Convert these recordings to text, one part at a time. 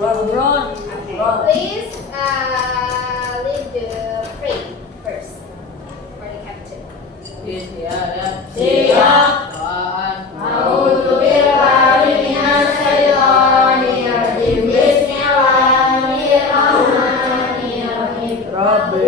Run. Okay, please lead the pray first for the captain. Siap. A'udzubillahi minasyaitonir rajim. Bismillahirrahmanirrahim. Rabbi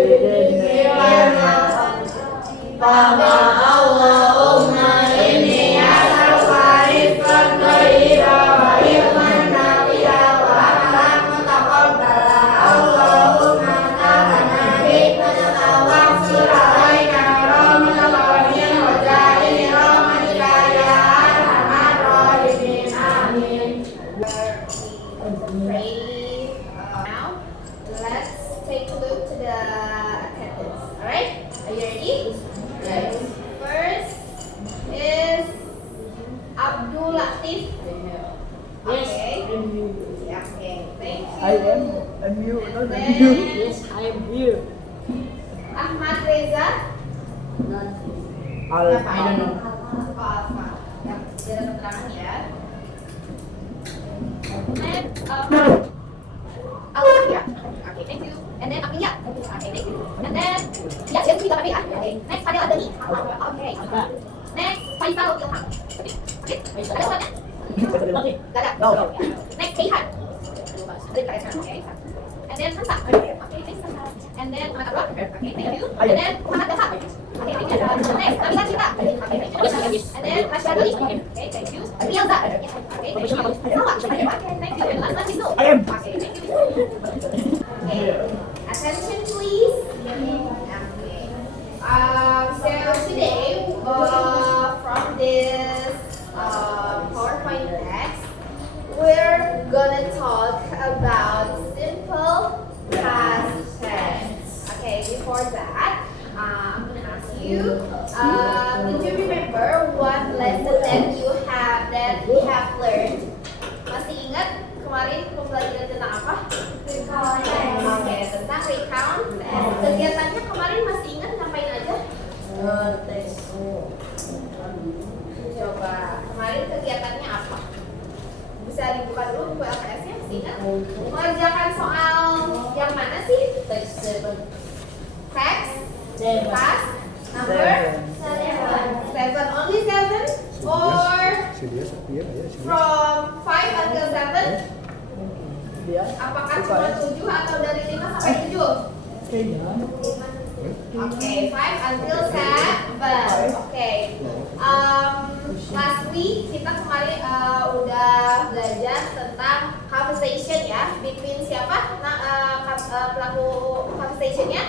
Baba Allahumma inni as'aluka rizqan thayyiban wa ilman nafi'an wa amalan mutaqabbala. Allahumma taqabbal hikmataka waghfir 'alaina rahmataka wa min waja'ilni rahmatika ya arhamar rahimin. Amin. Pray. Now, let's take a look to the attendance. Alright? Are you ready? Yes. First is Abdul Latif. Okay. Yeah, okay. Thank you. I'm you. And then Yes, I am here. Ahmad Reza. I don't know. Alfa. Ya, biar ada keterangan ya. Next, ya. Okay, thank you. And then Apinya. Okay, thank you. And then ya, siapa juga tapi ya. Okay. Next Fadil Adani. Okay. Next Faisal Ilham. Okay. Ada soalnya? Gak ada. No. Next Keihan. Okay. And then Hansa. Okay, thanks Hansa. And then Muhammad Abdullah. Okay, thank you. And then Muhammad Dasa. Okay, thank you. Next Nabila Cita. Okay, thank you. And then Masya Ali. Okay, thank you. Rialza. Okay, thank you. Salwa. Okay, thank you. And last one is Zul. I am. Okay, thank you. Okay, attention please. Okay. So today, from this PowerPoint text, we're gonna talk about simple past tense. Okay, before that, I'm gonna ask you, did you remember what lesson that we have learned? Masih ingat kemarin pembelajaran tentang apa? Oke, tentang recount. Kegiatannya kemarin masih ingat ngapain aja? Coba, kemarin kegiatannya apa? Bisa dibuka dulu buku LPS-nya, masih ingat? Mengerjakan soal yang mana sih? Text, past, number? 7. Only 7? Or from 5 until 7? Apakah cuma 7 atau dari 5 sampai 7? Oke, 5 until 7. Oke. Last week kita kemarin udah belajar tentang conversation ya, between siapa? Pelaku conversationnya?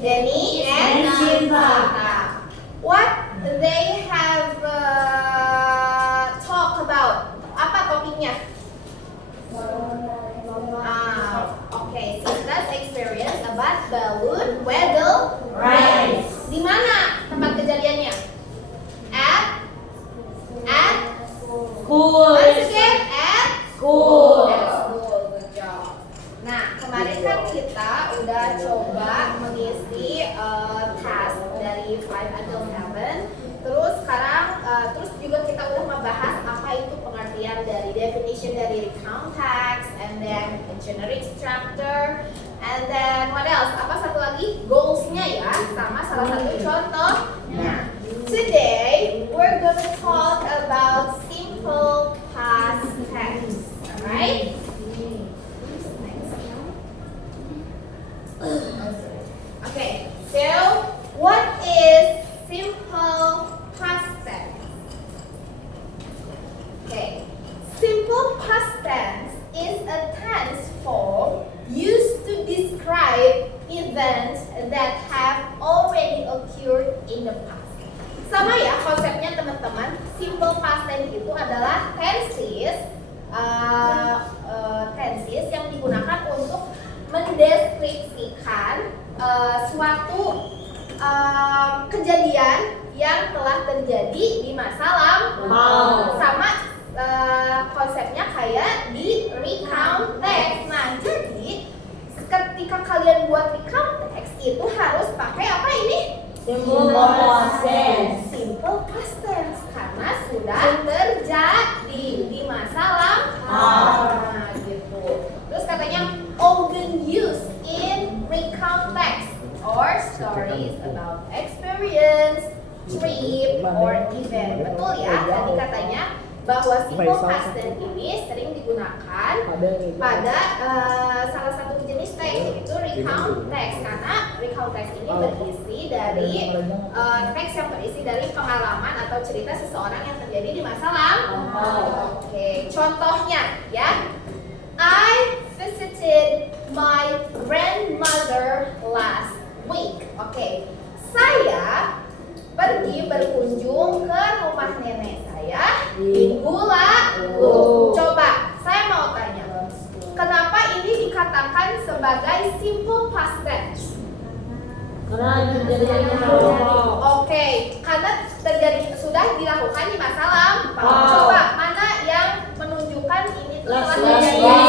Denny and Shinta. What they have talk about? Apa topiknya? Okay, so let's experience about balloon waddle race. Di mana tempat kejadiannya? At Cool. once again at School. Good job. Nah, kemarin kan kita udah coba mengisi task dari 5 until 7. Terus sekarang terus juga kita udah membahas apa itu pengertian dari definition dari recount text, and then generic structure, and then what else? Apa satu lagi? Goals-nya ya, sama salah satu contoh. Nah, today we're gonna talk about simple past tense, alright? Okay, so what is simple past tense? Okay, simple past tense is a tense form used to describe events that have already occurred in the past. Sama ya konsepnya teman-teman. Simple past tense itu adalah tenses yang digunakan untuk mendeskripsikan suatu kejadian yang telah terjadi di masa lampau. Sama konsepnya kayak di recount text. Nah, jadi ketika kalian buat recount text itu harus pakai apa ini? Simple past tense. Simple past tense karena sudah terjadi di masa lampau. Nah, gitu. or event. Betul ya, tadi katanya bahwa simple past tense ini sering digunakan pada salah satu jenis teks, yaitu recount text, karena recount text ini berisi dari teks yang berisi dari pengalaman atau cerita seseorang yang terjadi di masa lalu. Oke, contohnya ya, I visited my grandmother last week. Oke, saya pergi berkunjung ke rumah nenek saya minggu lalu. Coba, saya mau tanya, kenapa ini dikatakan sebagai simple past tense? Karena terjadinya Oke, karena terjadi sudah dilakukan di masa lampau. Coba, mana yang menunjukkan ini telah terjadi?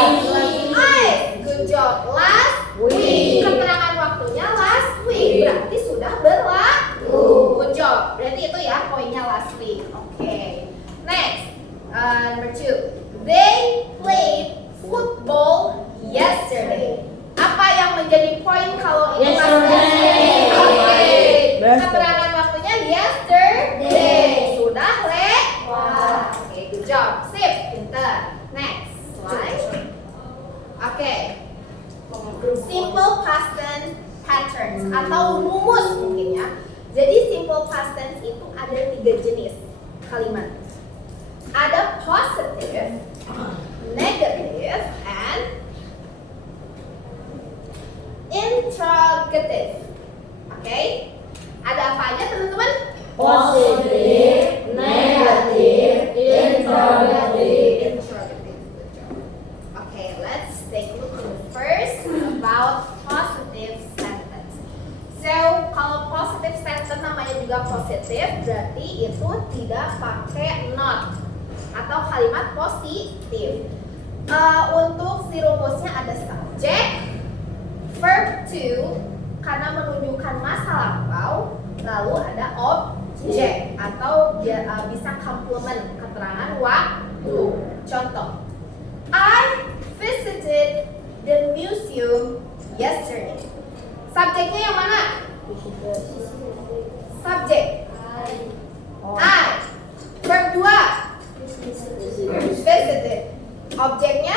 Good job. Last week. Keterangan waktunya last week. Berarti sudah berlalu. Good job. Berarti itu ya poinnya last week. Oke. Next, number 2. They played football yesterday. Apa yang menjadi poin kalau ini yesterday? Oke. Keterangan waktunya yesterday. Sudah lewat. Oke, good job. Sip, pinter. Next slide. Oke. Simple past tense patterns atau rumus mungkin ya. Jadi simple past tense itu ada 3 jenis kalimat. Ada positive, negative, and interrogative. Oke? Ada apa aja teman-teman? positif, negatif, interrogatif. Interrogative. Good job. Okay, let's take a look at the first about positive sentence. So, kalau positive sentence namanya juga positif, berarti itu tidak pakai not atau kalimat positif. Untuk si rumusnya ada subject, verb to karena menunjukkan masa lampau, lalu ada object atau bisa complement keterangan waktu. Contoh, I visited the museum yesterday. Subjeknya yang mana? Subjek I. Verb 2 visited. Objeknya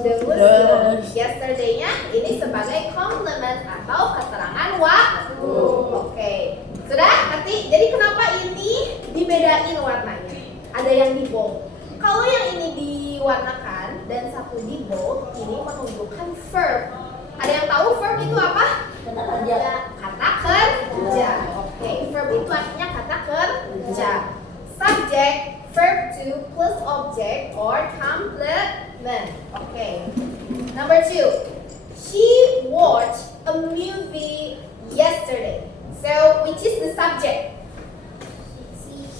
the museum. Yesterday-nya ini sebagai complement atau keterangan waktu. Oke. Sudah ngerti? Jadi kenapa ini dibedain warnanya? Ada yang di bold. Kalau yang ini diwarnakan dan satu di bold, ini menunjukkan verb. Ada yang tahu verb itu apa? Kata kerja. Oke, verb itu artinya kata kerja. Subject, verb to plus object or complement. Okay. Number 2. She watched a movie yesterday. So, which is the subject?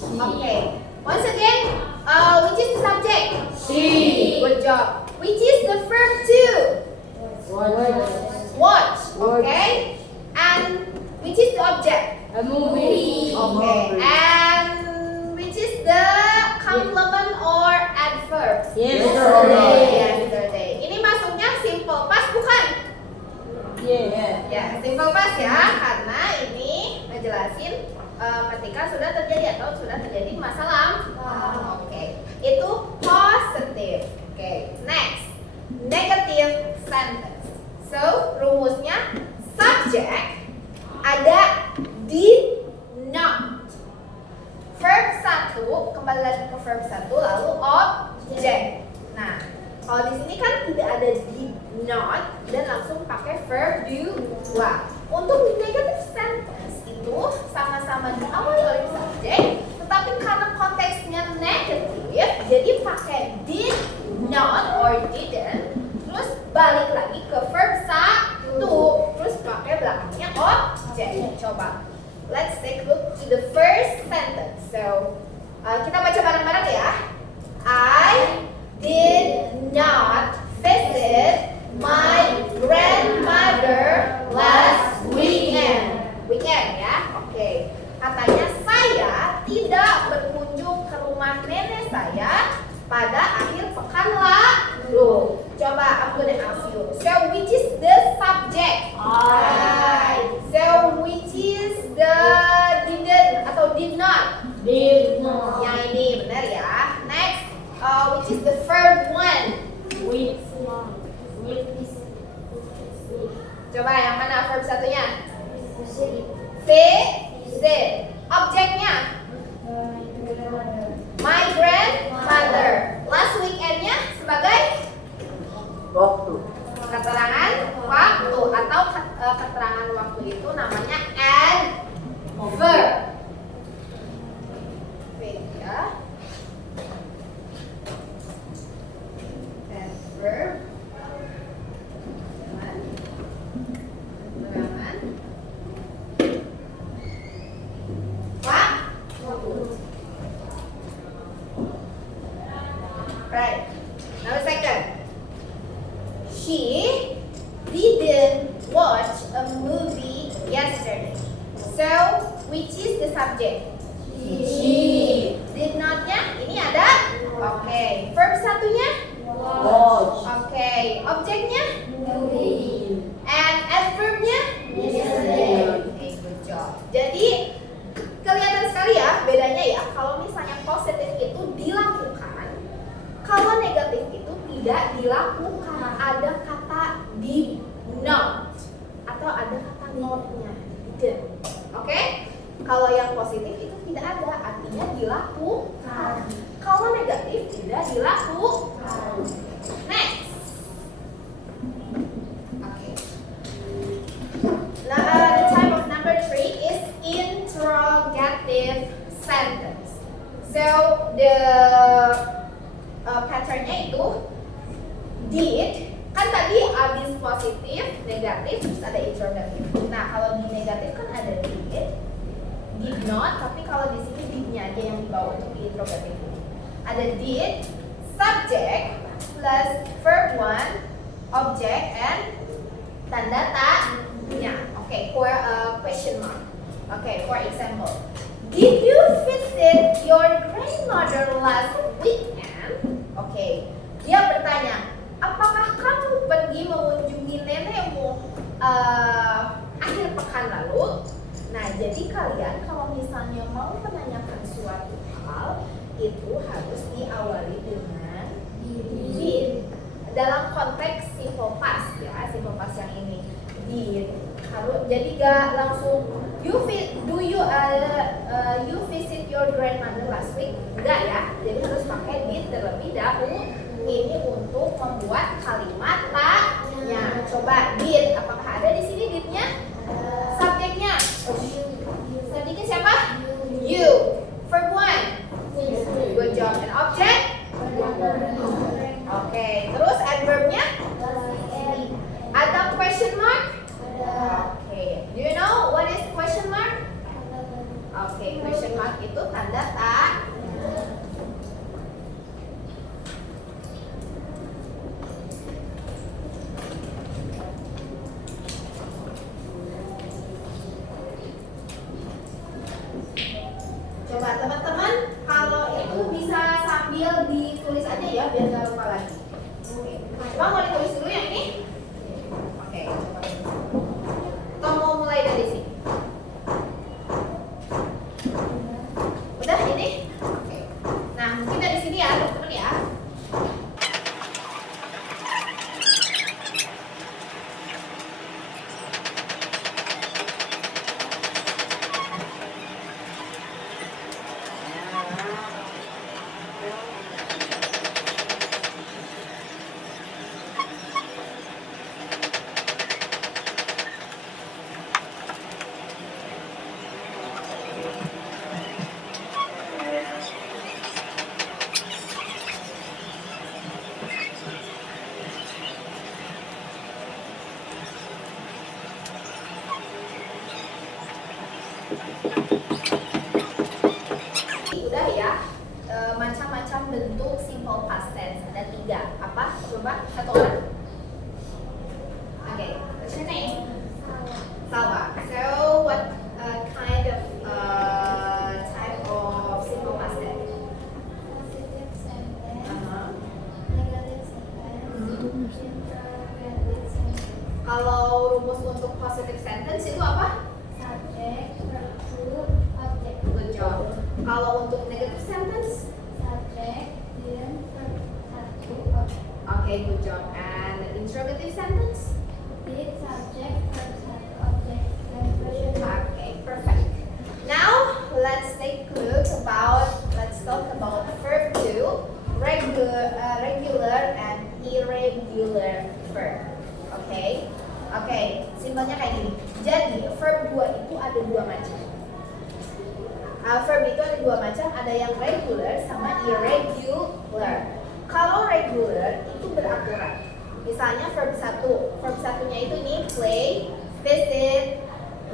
Okay. Once again, which is the subject? She. Good job. Which is the verb to? Watch. Okay. And which is the object? A movie. Okay. And which is the complement or adverb? Yesterday. Yesterday. Ini masuknya simple past bukan? Yeah. Ya, simple past ya, karena ini ngejelasin ketika sudah terjadi atau sudah terjadi di masa lampau. Oke. Itu positive. Oke. Next, negative sentence. So, rumusnya subject ada did not. Verb 1, kembali lagi ke verb 1, lalu object. Nah, kalau di sini kan tidak ada did not dan langsung pakai verb do. Untuk negative sentence itu sama-sama diawali oleh subject, tetapi karena konteksnya negatif, jadi pakai did not or didn't, terus balik lagi ke verb 1, terus pakai belakangnya object. Coba, let's take a look to the first sentence. So, kita baca bareng-bareng ya. I did not visit my grandmother last weekend. Weekend ya, oke. Katanya saya tidak berkunjung ke rumah nenek saya pada akhir pekan lalu. Coba, I'm gonna ask you. So, which is the subject? I. So, which is the didn't atau did did not. Did not. Yang ini benar ya. Next, which is the verb one. With one. With this. Coba yang mana verb satunya? Visit. Visit. Objeknya my grandmother. Last weekendnya sebagai Waktu. keterangan waktu atau keterangan waktu itu namanya adverb. Wait ya. Adverb. Keterangan waktu. Right. Now second. She didn't watch a movie yesterday. So, which is the subject? She. Did not-nya ini ada? Oke. Verb satunya? Watch. Oke. Objeknya? Movie. And adverb-nya? Yesterday. Oke, good job. Jadi, kelihatan sekali ya bedanya ya. Kalau misalnya positif itu dilakukan, kalau negatif itu tidak dilakukan. Ada kata did not atau ada kata not-nya did. Oke? Kalau yang positif itu tidak ada, artinya dilakukan. Kalau negatif tidak dilakukan. Next. Oke. Nah, the type of number 3 is interrogative sentence. So the patternnya itu did, kan tadi habis positif, negatif, terus ada interrogatif. Nah, kalau di negatif kan ada did not, tapi kalau di sini did-nya aja yang dibawa untuk di interrogatif. Ada did, subject plus verb one, object and tanda tanya. Oke, for question mark. Oke, for example, did you visit your grandmother last weekend? Oke, dia bertanya, apakah kamu pergi mengunjungi nenekmu akhir pekan lalu? Nah, jadi kalian kalau misalnya mau menanyakan suatu hal, itu harus diawali dengan did. Dalam konteks simple past ya, simple past yang ini did. Harus jadi gak langsung you visit your grandmother last week? Enggak ya, jadi harus pakai did terlebih dahulu. Ini untuk membuat kalimat tanya. Coba did, apakah ada di sini did-nya? Subjeknya? Subjeknya siapa? You. Verb one. Good job. And object? Oke. Terus adverb-nya? Ada question mark? Oke. Do you know what is question mark? Oke, question mark itu tanda tanya. Coba teman-teman, kalau itu bisa sambil ditulis aja ya, biar nggak lupa lagi. Oke. Coba mau ditulis dulu yang ini? Oke, coba. Atau mau mulai dari sini? Udah ini? Oke. Nah, mungkin dari sini ya, teman-teman ya. Udah ya, macam-macam bentuk simple past tense ada 3. Apa? Coba satu orang. Oke, what's your name? Salwa. So what kind of type of simple past tense? Kalau rumus untuk positive sentence itu apa? Subject, verb, object. Good job. Kalau untuk negative sentence, Subject, then verb satu. okay, good job. And interrogative sentence, Did, subject, verb satu, object, then question mark. okay, perfect. Now let's talk about verb 2, regular and irregular verb. Okay, simpelnya kayak gini. Jadi verb 2 itu ada dua macam. Verb itu ada dua macam, ada yang regular sama irregular. Kalau regular itu beraturan. Misalnya verb 1, verb satunya itu nih play, visit,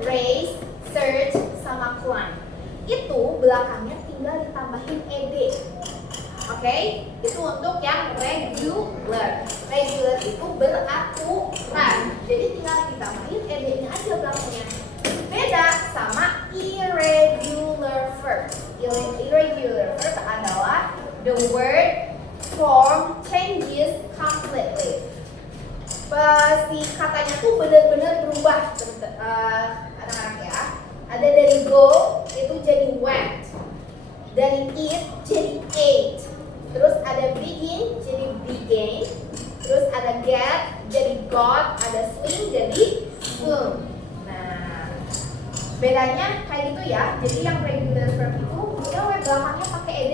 raise, search, sama climb. Itu belakangnya tinggal ditambahin ed. Oke, itu untuk yang regular. Regular itu beraturan. Jadi tinggal ditambahin ed-nya aja belakangnya. Beda sama irregular verb. Irregular verb adalah the word form changes completely. Si katanya tuh benar-benar berubah, anak-anak ya. Ada dari go itu jadi went, dari eat jadi ate, terus ada begin jadi began, terus ada get jadi got, ada swing jadi swung. Nah, bedanya kayak gitu ya. Jadi yang regular verb itu udah belakangnya pakai ed.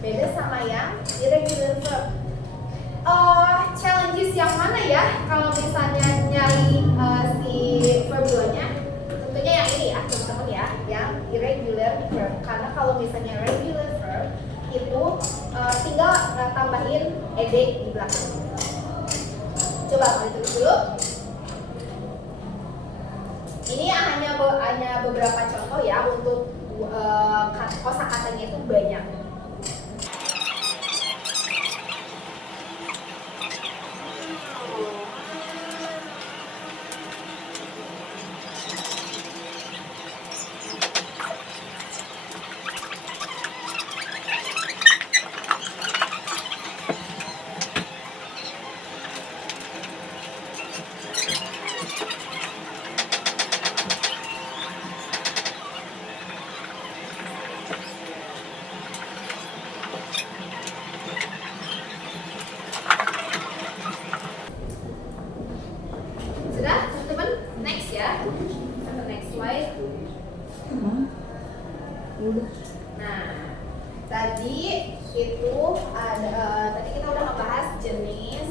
Beda sama yang irregular verb. Challenges yang mana ya kalau misalnya nyari si verb 2-nya? Tentunya yang ini ya, teman-teman ya, yang irregular verb. Karena kalau misalnya regular verb itu tinggal tambahin ed di belakang. Coba kita tulis dulu. Ini hanya beberapa contoh ya, untuk kosakatanya itu banyak. Sudah, teman-teman? Next ya. Next slide. Nah, tadi itu tadi kita udah ngebahas jenis,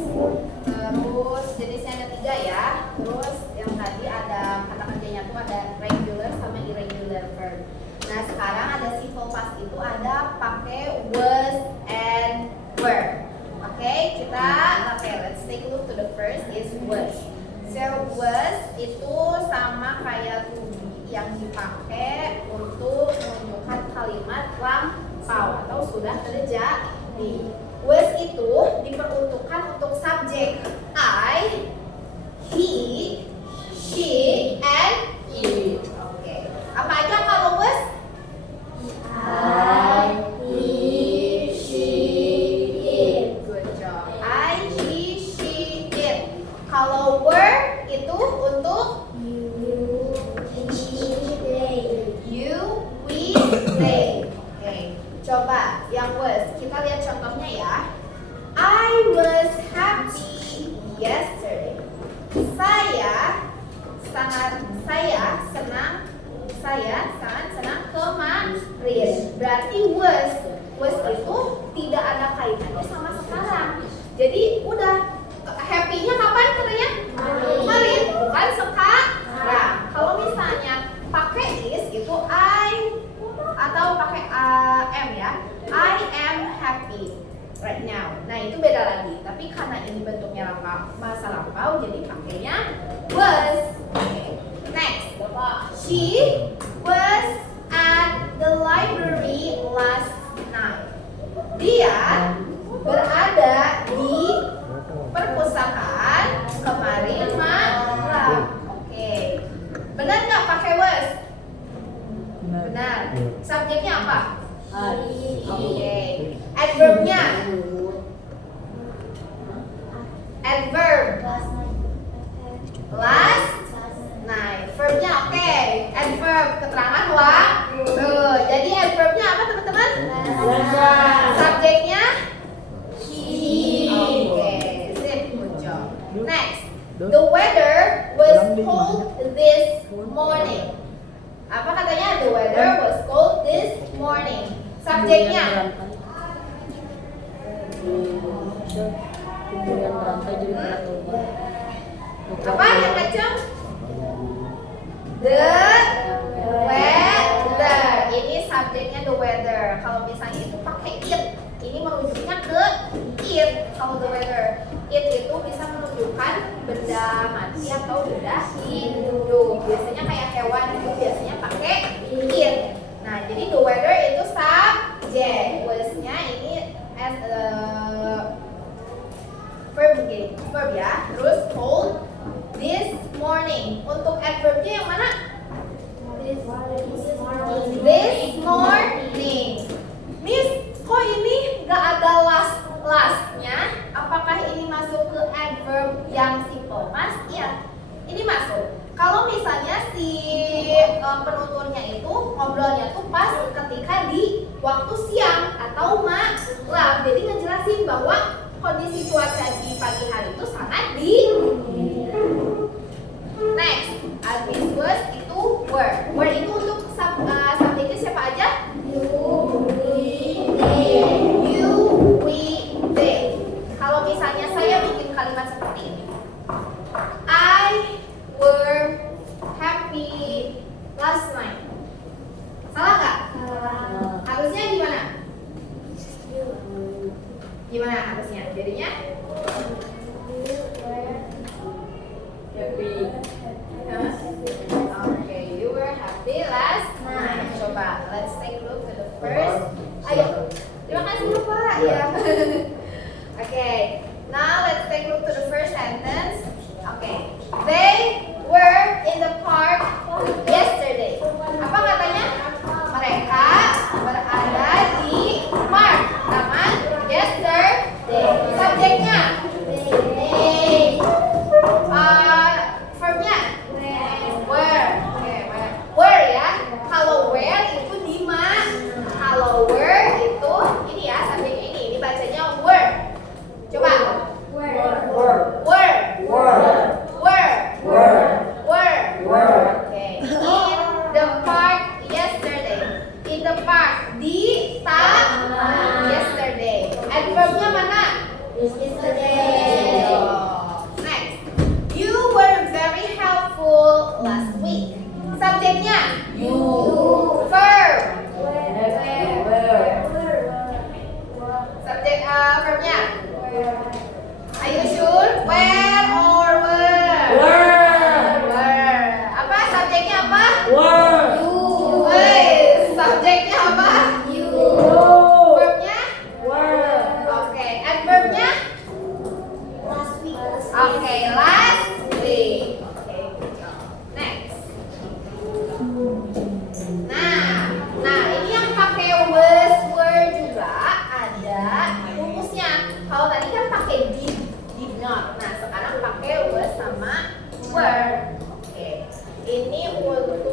terus jenisnya ada 3 ya. Terus yang tadi ada kata kerjanya tuh ada regular sama irregular verb. Nah, sekarang ada simple past itu ada pakai was and were. Oke, let's take a look to the first is was. So was itu sama kayak to be yang dipakai untuk menunjukkan kalimat lampau atau sudah terjadi. Was itu diperuntukkan untuk subjek I, he, she, and it. Oke. Apa aja kalau was? I, he, she, it. Good job. I, he, she, it. Kalau were itu untuk You, he, they. you, we, they. Oke. Coba yang was. Kita lihat contohnya ya. I was happy yesterday. Saya sangat senang kemarin. Berarti was itu tidak ada kaitannya sama sekarang. Jadi udah happy-nya kapan katanya? Kemarin, bukan sekarang. Kalau misalnya pakai is itu I atau pakai am ya. I am happy right now. Nah, itu beda lagi. Tapi karena ini bentuknya masa lampau jadi pakainya was. Okay. Next. She was at the library last night. Dia berada di perpustakaan kemarin malam. Oke. Benar nggak pakai was? Benar. Subjeknya apa? Oke. Adverbnya? Adverb. Last night. Verbnya oke. Adverb keterangan waktu. Jadi adverb Subjeknya. Bimbingan berantai jadi pernah keluar. Apa yang kencang? The weather. Ini subjeknya the weather. Kalau misalnya itu pakai it, ini menunjuknya ke it. Kalau the weather, it itu bisa menunjukkan benda mati atau benda hidup. Biasanya kayak hewan itu biasanya pakai it. Nah, jadi the weather itu subjek. Was-nya ini as verb ya. Terus cold this morning. Untuk adverbnya yang mana? This morning. Miss, kok ini gak ada lastnya? Apakah ini masuk ke adverb yang simple? Mas, iya, ini masuk. Kalau misalnya si penuntunnya itu ngobrolnya tuh pas ketika di waktu siang atau malam, jadi ngejelasin bahwa kondisi cuaca di pagi hari itu sangat dingin. Next, habis was itu were. Were itu untuk subjeknya siapa aja? You, we, they. Kalau misalnya saya bikin kalimat seperti ini, I were happy last night. Salah nggak? Harusnya gimana? Gimana harusnya? Jadinya Happy. okay, you were happy last night. Coba, let's take a look to the first. Ayo, terima kasih Bapak. Ya. Okay, now let's take a look to the first sentence. Okay, they were in the park yesterday. Apa katanya? Mereka berada di park taman yesterday. Subjeknya they. Verbnya were. Okay, were ya. Kalau were itu di mana? Kalau were itu ini ya, subjeknya ini bacanya were. Coba. Were. Okay. In the park yesterday. In the park di taman yesterday. Adverbnya mana? Yesterday. Next. You were very helpful last week. Subjeknya you. Verb. Subjek verbnya. Are you sure? Where or were? Were. Apa subjeknya apa? You. Subjeknya apa? You. Verbnya? Okay. Adverbnya? Last week. Okay, last week. Okay, good job. Next. Nah, ini yang pakai was, were juga ada rumusnya. Kalau tadi kan pakai did not. Nah, sekarang pakai was sama were. Oke. Ini untuk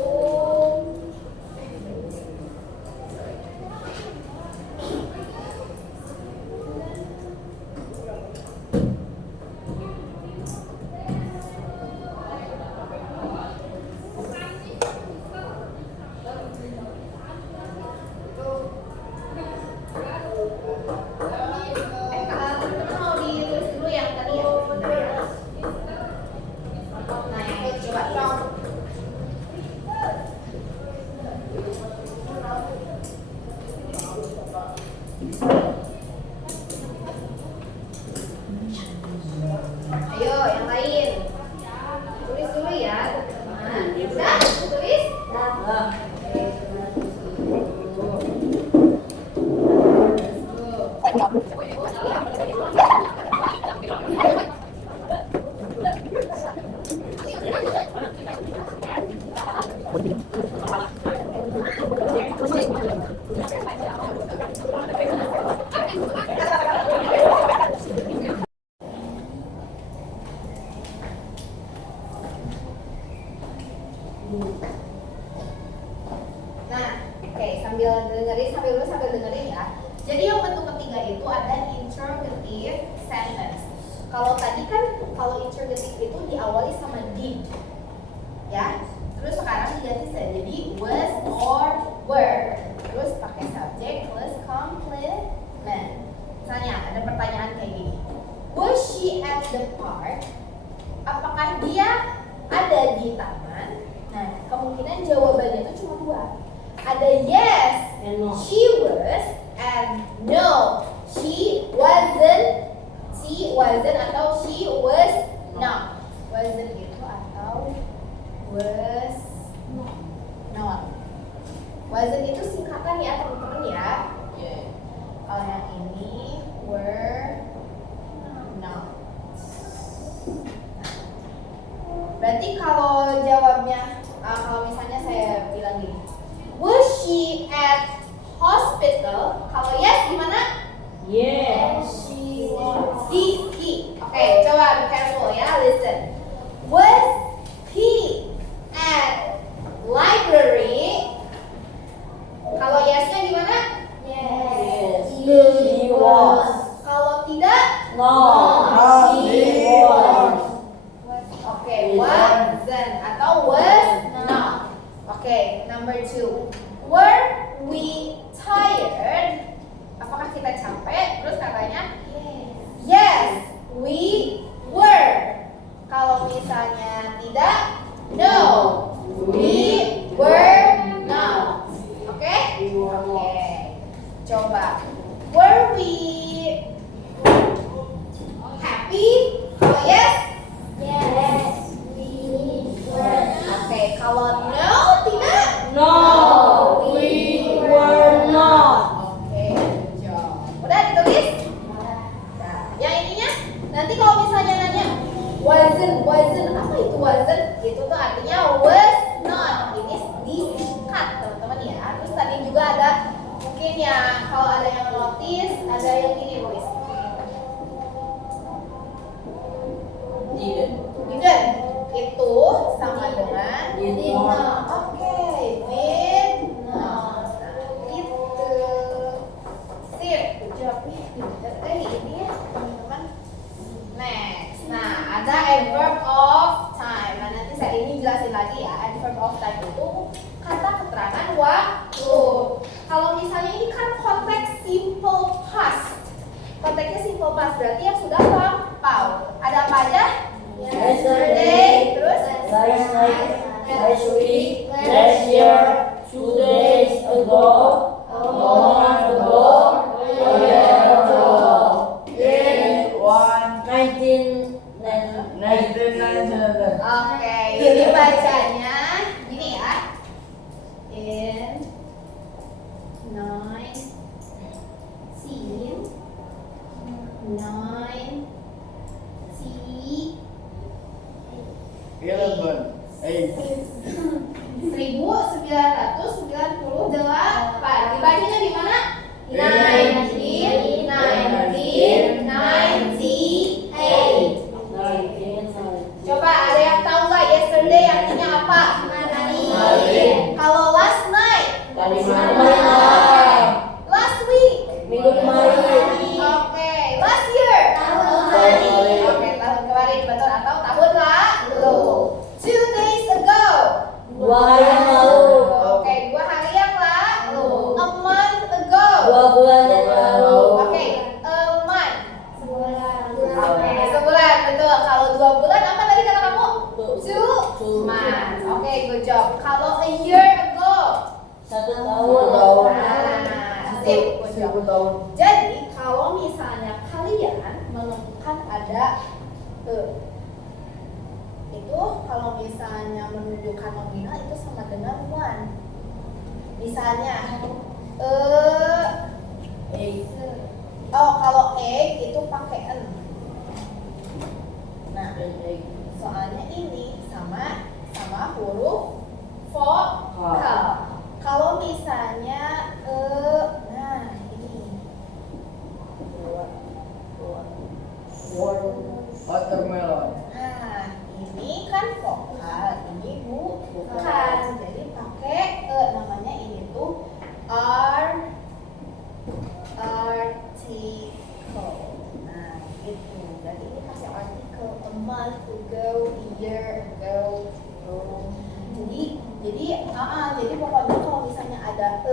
teman-teman mau ditulis dulu yang tadi ya. Nah, yang itu coba dong. Ayo, yang lain. Tulis dulu ya, teman-teman. Udah, tulis. Nah, oke, sambil dengerin ya. Jadi yang bentuk ketiga itu ada interrogative sentence. Kalau tadi kan kalau interrogative itu diawali sama did, ya. Terus sekarang diganti jadi was or were. Terus pakai subject plus No. She was and no. She wasn't. She wasn't atau she was not. Wasn't itu atau was not. Wasn't itu singkatan ya teman-teman ya. Kalau yang ini were not. Berarti kalau jawabnya, kalau misalnya saya bilang gini, was she at hospital? Kalau yes gimana? Yes. She was. He. Oke, coba be careful ya, listen. Was he at library? Kalau yesnya gimana? Yes. He was. Kalau tidak? No. He was. Oke, wasn't atau was not. Oke, number 2. Were we tired? Apakah kita capek? Terus katanya, yes, we were. Kalau misalnya tidak, no, we were not. Oke? Oke. Coba. Were we happy? Kalau yes? Yes. We were. Oke, kalau no, tidak? No. We were not. Oke, good job. Udah ditulis? Nah, yang ininya nanti kalau misalnya nanya wasn't, apa itu wasn't? Itu tuh artinya was not. Ini disingkat teman-teman ya. Terus tadi juga ada mungkin ya kalau ada yang notice, ada yang ini tulis. Didn't. Itu sama dengan Did not. Oke, did not. Nah, itu. Sip, good job nih. Pinter ini ya teman-teman. Next, nah ada adverb of time. Nah nanti saya ini jelasin lagi ya. Adverb of time itu kata keterangan waktu. Kalau misalnya ini kan konteks simple past. Konteksnya simple past berarti yang sudah lampau. Ada apa aja? Yesterday, Terus? last night, last week, last year, 2 days ago, a month ago, a year ago, in 1997. Oke, ini bacanya gini ya. In 1998. Dibacanya di mana? 1998. Coba ada yang tahu nggak yesterday artinya apa? Hari. Kalau last night, Tadi malam, last week, minggu kemarin, oke, last year, kemarin. oke, tahun kemarin betul atau tahun lalu. 2 days ago, 2 hari yang lalu, oke, 2 hari yang lalu. A month ago, 2 bulan yang lalu, oke, a month, oke, sebulan betul. Kalau 2 bulan apa tadi kata kamu? 2 months, oke, good job. Kalau a year ago, 1 tahun, nah, sip, good job. Jadi kalau misalnya kalian menemukan ada itu kalau misalnya menunjukkan nominal itu sama dengan one. Misalnya kalau egg itu pakai n. Nah, soalnya ini sama huruf vokal. Kalau misalnya nah ini Watermelon. nah ini kan vokal, ini bukan. Jadi pakai namanya ini tuh article. Nah gitu. Jadi ini pakai article a month ago, a year ago. Jadi pokoknya kalau misalnya ada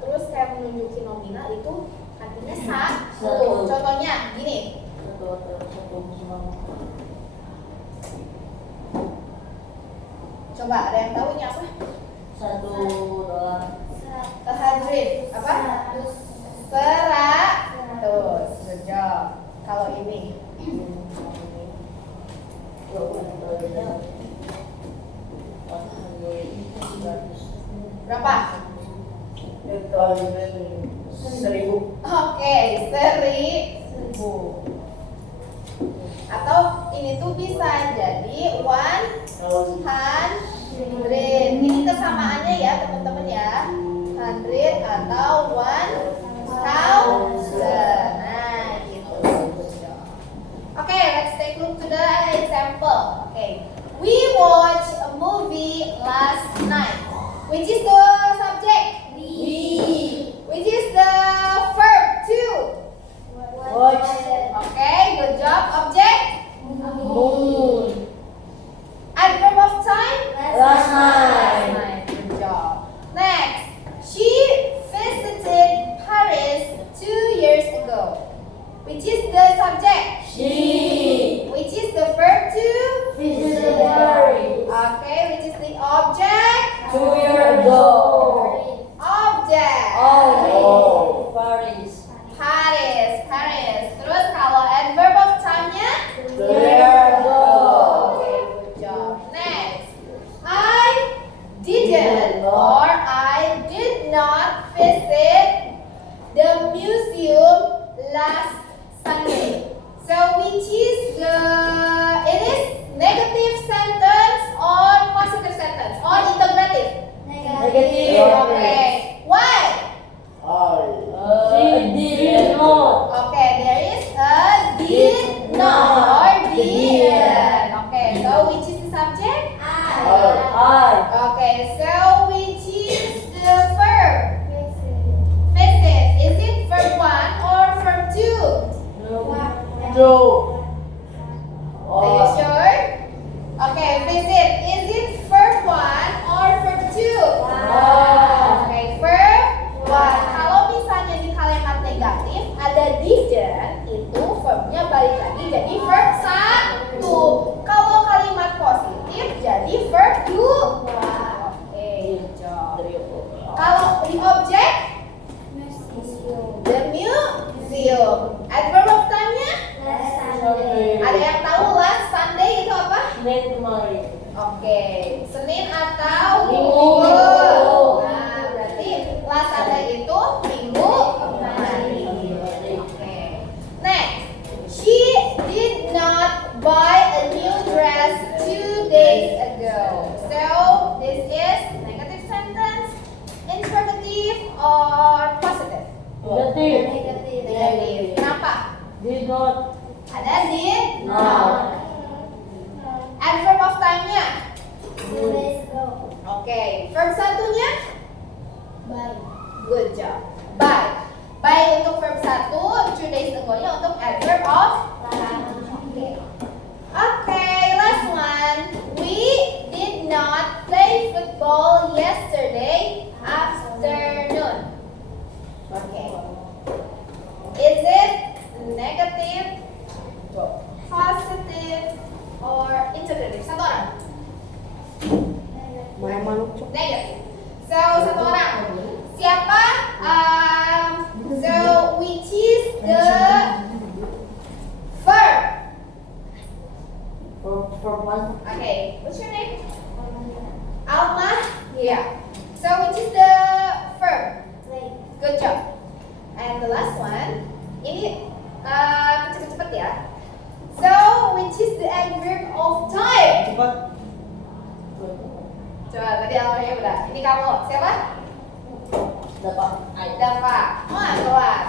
terus kayak menunjukin nominal itu artinya satu. Contohnya gini. Coba ada yang tahu ini apa? $1. $100. apa? Seratus. Good job. Kalau ini berapa? 1000. Oke, 1000. Atau ini tuh bisa jadi 100. Ini kesamaannya ya teman-teman ya. 100 atau 1000. Nah, gitu. Oke, let's take a look to the example. Okay. We watched a movie last night. Which is the subject? We Which is the verb to? watch Okay, good job. Object? moon Adverb of time? last night. Good job. Next, she visited Paris 2 years ago. Which is the subject? She Which is the verb to? visited Paris Okay, which is the object? 2 years ago. Object. Oh, Paris. Paris. Terus kalau adverb of time-nya? 2 years ago. Okay, good job. Next, I didn't or I did not visit the museum last Sunday. So which is it is negative sentence or positive sentence or integrative? Negative. Okay. Why? She did not. Okay, there is a did not or didn't. Okay, so which is the subject? I Okay, so which is the verb? Visit. Is it verb 1 or verb 2? do. Are you sure? Okay, visit. Is it verb 1 or verb 2? Okay, verb 1. Kalau misalnya di kalimat negatif ada didn't, itu verbnya balik lagi jadi verb 1. Kalau kalimat positif jadi verb 2. Oke, good job. Kalau di objek, the museum. Adverb of time-nya? Ada yang tahu last Sunday itu apa? Senin kemarin. Oke, Senin atau Minggu. Nah, berarti last Sunday itu minggu kemarin. Oke. Next, she did not buy a new dress 2 days ago. So this is negative sentence, interrogative, or positive? Negatif. Negative. Kenapa? Did not. Ada did Not. Adverb of time-nya? Oke, verb satunya? Good job. By untuk verb 1, 2 days ago-nya untuk adverb of time. Okay, last one. We did not play football yesterday afternoon. Okay. Is it negative, positive, or integrative? Satu orang. Negative. So satu orang. Siapa? So which is the verb? For one. Okay. What's your name? Alma. Yeah. So which is the verb? Good job. And the last one. Ini cepet-cepet ya. So which is the adverb of time? Coba tadi awalnya udah. Ini kamu siapa? Dapat. Dafa. Kelas.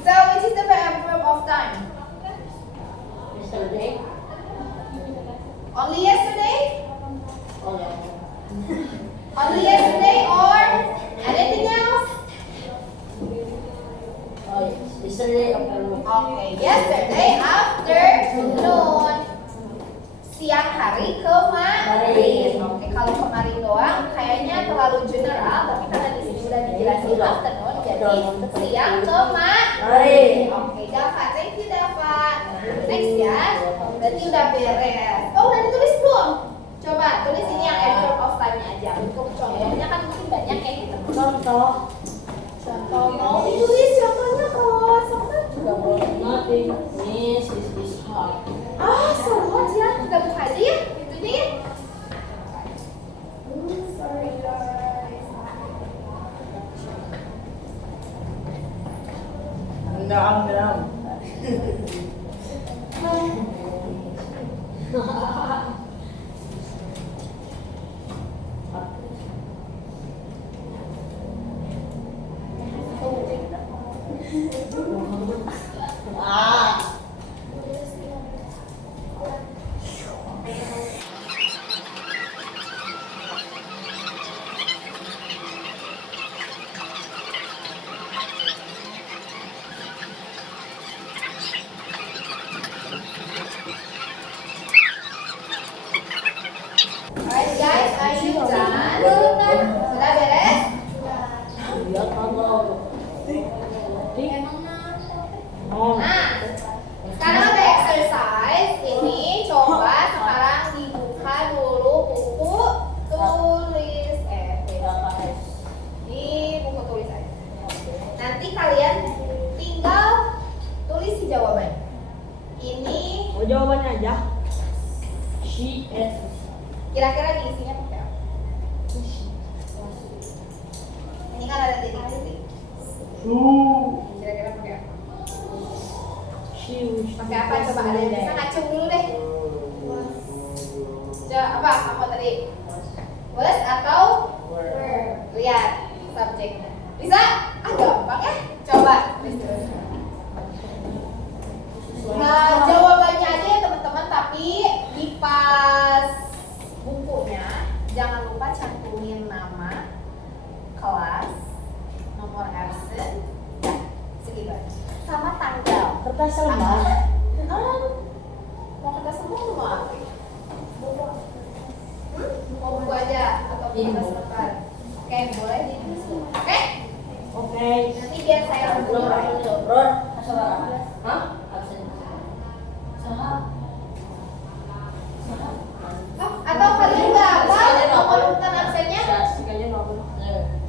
So which is the adverb of time? Yesterday. Only yesterday? Oh ya. Only yesterday or anything else? Oh yes. Yesterday afternoon. Okay, yesterday afternoon. Siang hari kemarin. Oke, kalau kemarin doang kayaknya terlalu general, tapi karena di sini udah dijelasin afternoon, jadi siang kemarin. Oke, Dava, thank you Dava. Next ya, berarti udah beres. Oh, udah ditulis belum? Coba tulis ini yang adverb of time-nya aja. Untuk contohnya kan mungkin banyak ya kita. Contoh. Contoh Daam. Ah. Alright guys, are you done? Sudah beres? Iya kalau. Oh. Nah, sekarang ada exercise. Ini coba sekarang dibuka dulu buku tulis di buku tulis aja. Nanti kalian tinggal tulis si jawabannya. Ini Oh, jawabannya aja. She is. kira-kira diisinya pakai apa? Ini kan ada titik-titik. Kira-kira pakai apa? Pakai apa? Coba ada yang bisa ngacung dulu deh. Coba apa? Apa tadi? Was atau were? Lihat subjeknya. Bisa? Ah gampang ya. Coba. Nah, jawabannya aja ya teman-teman, tapi di pas bukunya jangan lupa cantumin nama, kelas, nomor absen, ya segitu aja. Sama tanggal. Kertas lembar. Mau kertas semua? Mau buku aja atau kertas lembar? Oke, boleh ditulis. Oke? Oke. Nanti biar saya Belum mulai. bro. Hah? Absen. Saha? Oh, atau kalian nggak apa nomor urutan absennya? Sekalian nomor.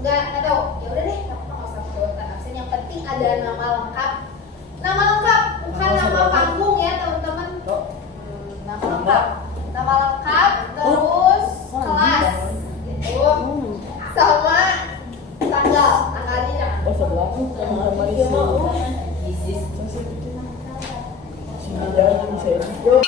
Nggak tahu. Ya udah deh, kamu nggak usah pakai urutan absen. Yang penting ada nama lengkap. Nama lengkap, bukan nama panggung ya teman-teman. Nama lengkap. Nama lengkap, terus kelas, gitu. Sama tanggal. Tanggalnya jangan. Oh, sebelah. Yo.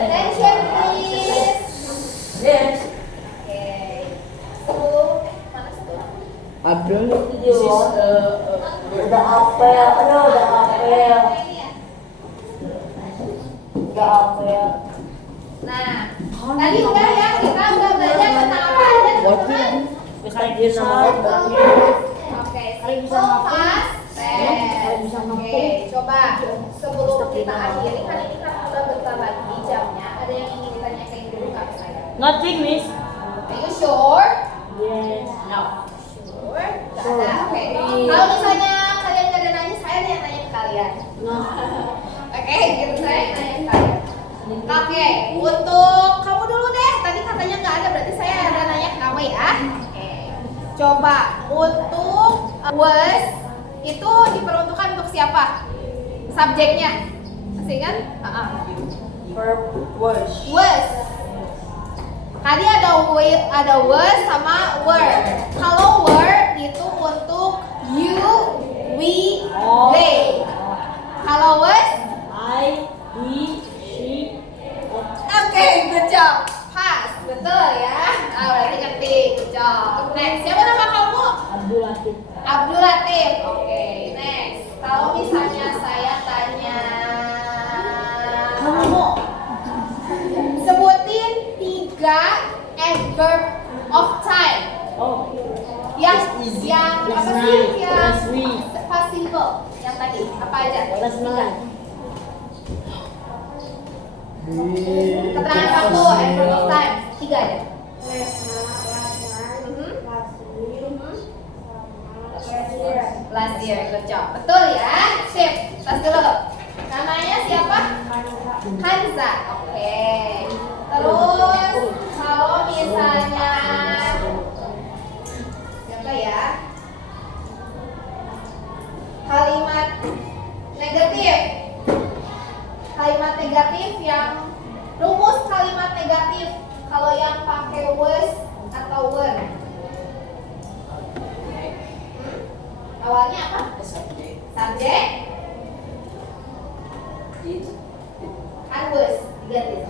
Attention please. Yes. Oke. Sebelum mana sebelum? Abdul. This is udah apel. Aduh, udah apel. Ini ya. Udah apel. Nah, tadi udah ya kita udah belajar tentang apa aja teman-teman. Kayak dia sama Oke, simple past tense. Oke, coba sebelum kita akhiri kan ini kan udah bentar lagi jamnya. Ada yang ingin ditanyakan dulu nggak ke saya? Nothing, Miss. Are you sure? Yes. No. Sure? Nggak ada. Oke. Kalau misalnya kalian nggak ada nanya, saya yang nanya ke kalian. No. Oke, gitu saya yang nanya ke kalian. Oke, untuk kamu dulu deh. Tadi katanya nggak ada, berarti saya ada nanya ke kamu ya. Oke. Coba untuk was itu diperuntukkan untuk siapa? Subjeknya. Masih ingat? Verb was. Was. Tadi ada was ada was sama were. Kalau were itu untuk you, we, they. Kalau was, I, he, she. oke, good job. Pas, betul ya. Ah, berarti ngerti, good job. Next, siapa nama kamu? Abdul Latif. Abdul Latif. Oke, next. Kalau misalnya saya tanya, Kamu. sebutin 3 adverb of time. Oh. Yang easy. yang That's apa sih? nice. Yang That's sweet. past simple. Yang tadi apa aja? That's nice. Keterangan kamu adverb of time 3 aja. Last year, good job. Betul ya? Sip. Tas dulu. Namanya siapa? Hanza. Oke. Terus kalau misalnya siapa ya? Kalimat negatif. Kalimat negatif yang rumus kalimat negatif kalau yang pakai was atau were. Awalnya apa? Subjek. Kan was, diganti.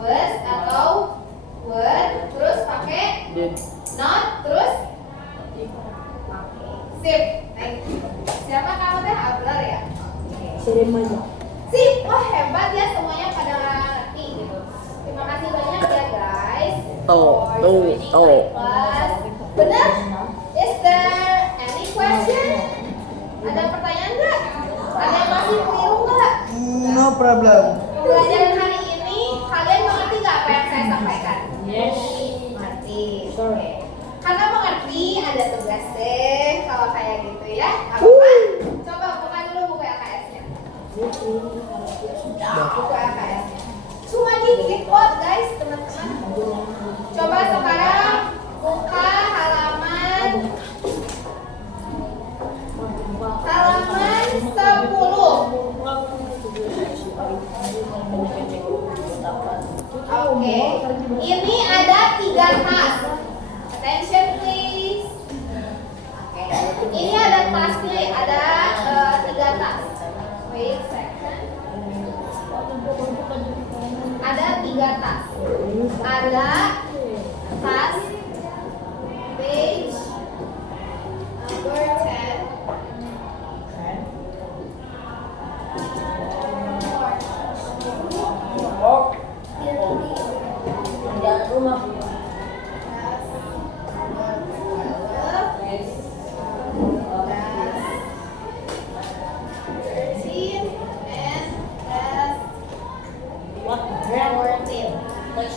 Was atau were, terus pakai Did. not, terus sip. Thank you. Siapa kamu teh? Abrar ya? Kirim aja. Sip. Wah hebat ya, semuanya pada ngerti gitu. Terima kasih banyak ya guys. for joining my class. Benar? Is there any question? Ada pertanyaan nggak? Ada yang masih keliru nggak? No problem. Pelajaran hari ini kalian mengerti nggak apa yang saya sampaikan? Yes. Mengerti. Sure. Oke. Karena mengerti ada tugas deh kalau kayak gitu ya. Apa? Coba buka dulu buku LKS-nya. Buku LKS-nya. Cuma dikit kok guys teman-teman. Coba sekarang buka halaman 10. Oke. Ini ada 3 task. Attention please. Oke. Ini ada tasknya, ada 3 task. Wait second. Ada 3 task. Ada task page number 10. Jangan rumah.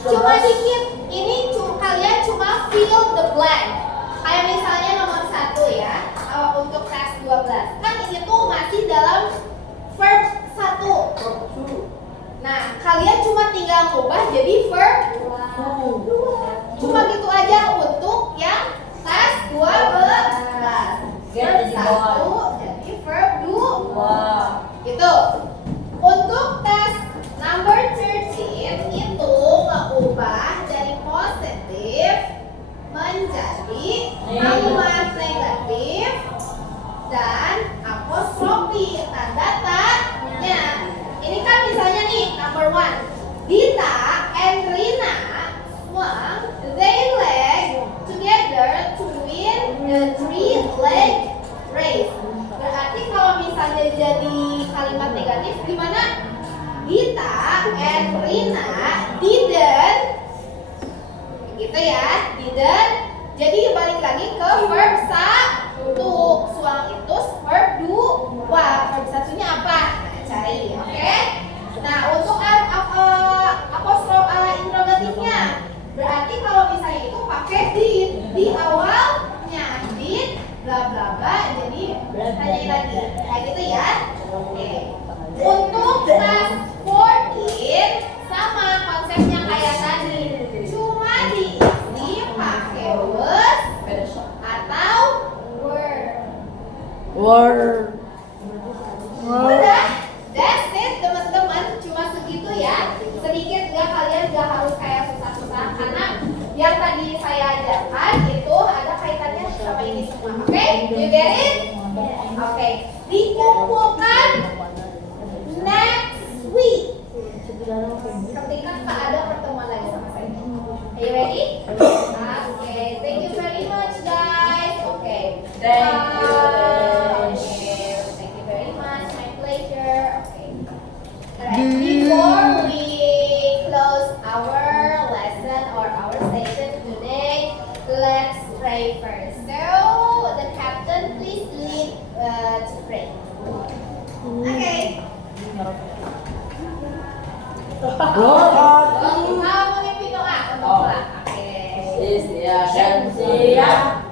Cuma dikit, ini kalian cuma fill the blank. Kayak misalnya nomor 1 ya, untuk tes 12. Kan ini tuh masih dalam verb 1. Nah, kalian cuma tinggal ngubah jadi verb 2. Cuma gitu aja untuk yang tes 12. Verb 1 jadi verb 2. Gitu. Untuk tes number 13 itu ngeubah dari positif menjadi kalimat negatif dan apostrofi tanda tanya. Ini kan misalnya nih number 1, Dita and Rina swung their legs together to win the 3-leg race. Berarti kalau misalnya jadi kalimat negatif gimana? Dita and Rina didn't, gitu ya, didn't. Jadi balik lagi ke verb 1. Swung itu verb 2. Verb satunya apa? Nah, cari, oke? Nah, untuk apostrof interrogatifnya, berarti kalau misalnya itu pakai did di awalnya, did bla bla bla, jadi tanyain lagi, kayak gitu ya. Oke. Untuk tes 14 sama konsepnya kayak tadi, cuma diisi pakai was atau were. Word. Udah, that's it teman-teman, cuma segitu ya. Sedikit gak, kalian gak harus kayak susah-susah karena You get it? Oke. Dikumpulkan next week. Ketika tak ada pertemuan lagi sama saya. Are you ready? Okay. Thank you very much, guys. Okay. Thank you. Okay. Thank you very much. My pleasure. Okay. Alright. Before we close our lesson or our session today, let's pray first. So the captain, please lead to pray. Okay. Doa. Kamu memimpin doa untuk pulang. Oke. Siap.